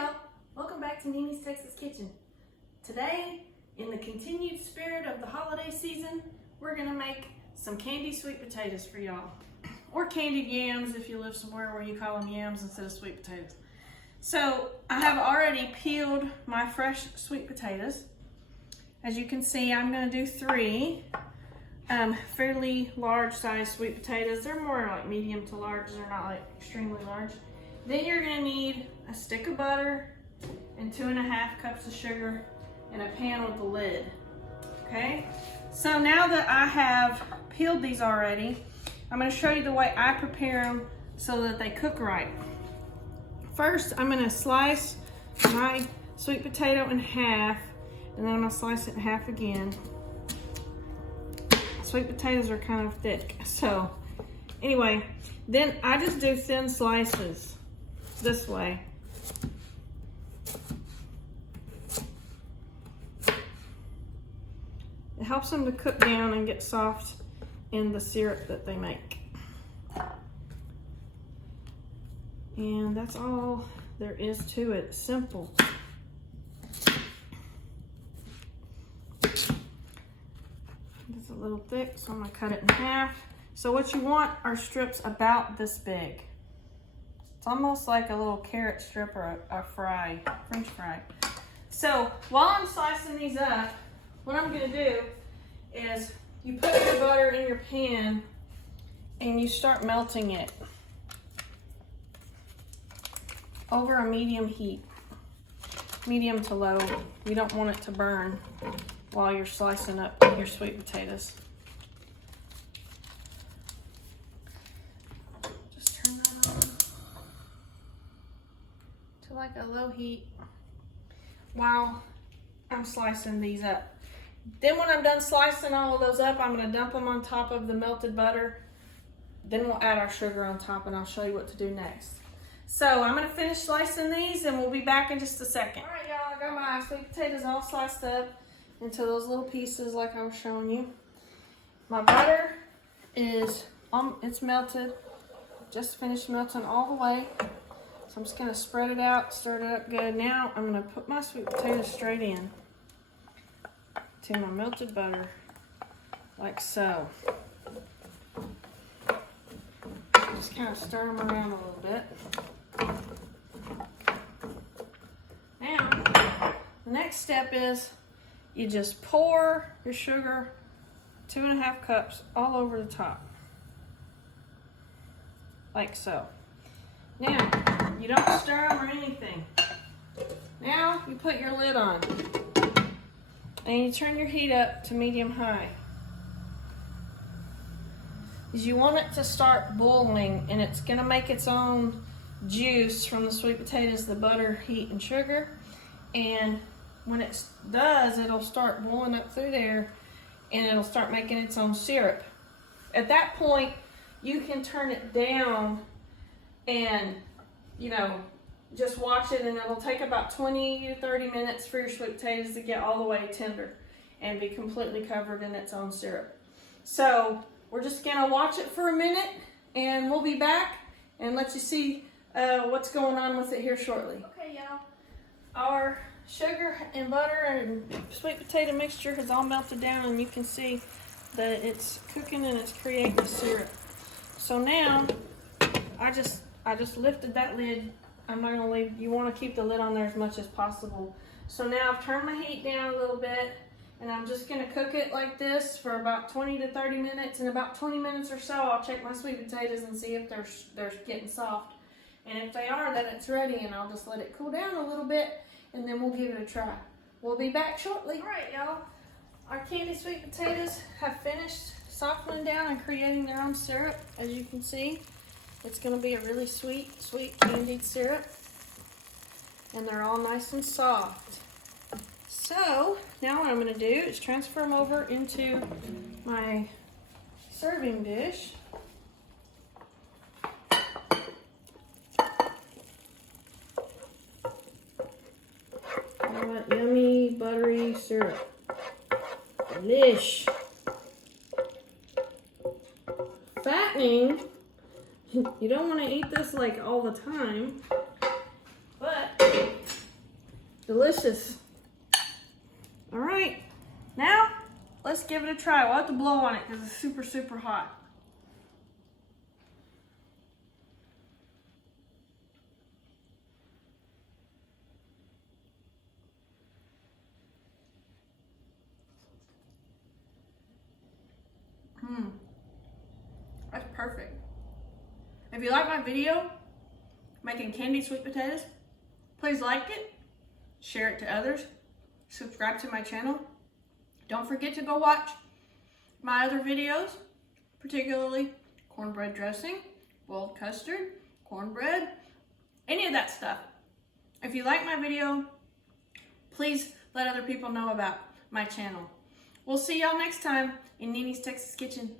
y'all, welcome back to Mimi's Texas Kitchen. Today, in the continued spirit of the holiday season, we're gonna make some candied sweet potatoes for y'all. Or candied yams if you live somewhere where you call them yams instead of sweet potatoes. So I have already peeled my fresh sweet potatoes. As you can see, I'm gonna do 3 fairly large size sweet potatoes. They're more like medium to large, they're not like extremely large. Then you're gonna need a stick of butter and 2.5 cups of sugar and a pan with a lid, okay? So now that I have peeled these already, I'm gonna show you the way I prepare them so that they cook right. First, I'm gonna slice my sweet potato in half, and then I'm gonna slice it in half again. Sweet potatoes are kind of thick, so anyway, then I just do thin slices this way. It helps them to cook down and get soft in the syrup that they make. And that's all there is to it. Simple. It's a little thick, so I'm gonna cut it in half. So what you want are strips about this big. It's almost like a little carrot strip or a fry, French fry. So while I'm slicing these up, what I'm gonna do is you put your butter in your pan and you start melting it over a medium heat, medium to low. You don't want it to burn while you're slicing up your sweet potatoes. Just turn that on to like a low heat while I'm slicing these up. Then when I'm done slicing all of those up, I'm gonna dump them on top of the melted butter. Then we'll add our sugar on top and I'll show you what to do next. So I'm gonna finish slicing these and we'll be back in just a second. All right, y'all, I got my sweet potatoes all sliced up into those little pieces like I was showing you. My butter is, it's melted. Just finished melting all the way. So I'm just gonna spread it out, stir it up good. Now I'm gonna put my sweet potatoes straight in to my melted butter, like so. Just kind of stir them around a little bit. Now, the next step is you just pour your sugar, 2.5 cups, all over the top, like so. Now, you don't stir them or anything. Now, you put your lid on, and you turn your heat up to medium-high. You want it to start boiling, and it's gonna make its own juice from the sweet potatoes, the butter, heat, and sugar. And when it does, it'll start boiling up through there, and it'll start making its own syrup. At that point, you can turn it down and, you know, just watch it, and it'll take about 20 to 30 minutes for your sweet potatoes to get all the way tender and be completely covered in its own syrup. So we're just gonna watch it for a minute, and we'll be back and let you see what's going on with it here shortly. Okay, y'all, our sugar and butter and sweet potato mixture has all melted down, and you can see that it's cooking and it's creating the syrup. So now I just lifted that lid. I'm not gonna leave, you wanna keep the lid on there as much as possible. So now I've turned my heat down a little bit, and I'm just gonna cook it like this for about 20 to 30 minutes. In about 20 minutes or so, I'll check my sweet potatoes and see if they're getting soft. And if they are, then it's ready, and I'll just let it cool down a little bit, and then we'll give it a try. We'll be back shortly. All right, y'all, our candied sweet potatoes have finished softening down and creating their own syrup. As you can see, it's gonna be a really sweet candied syrup, and they're all nice and soft. So now what I'm gonna do is transfer them over into my serving dish. That yummy buttery syrup. Delish. Fattening. You don't want to eat this like all the time, but delicious. All right, now let's give it a try. We'll have to blow on it because it's super, super hot. That's perfect. If you like my video making candied sweet potatoes, please like it, share it to others, subscribe to my channel. Don't forget to go watch my other videos, particularly cornbread dressing, boiled custard, cornbread, any of that stuff. If you like my video, please let other people know about my channel. We'll see y'all next time in Nini's Texas Kitchen.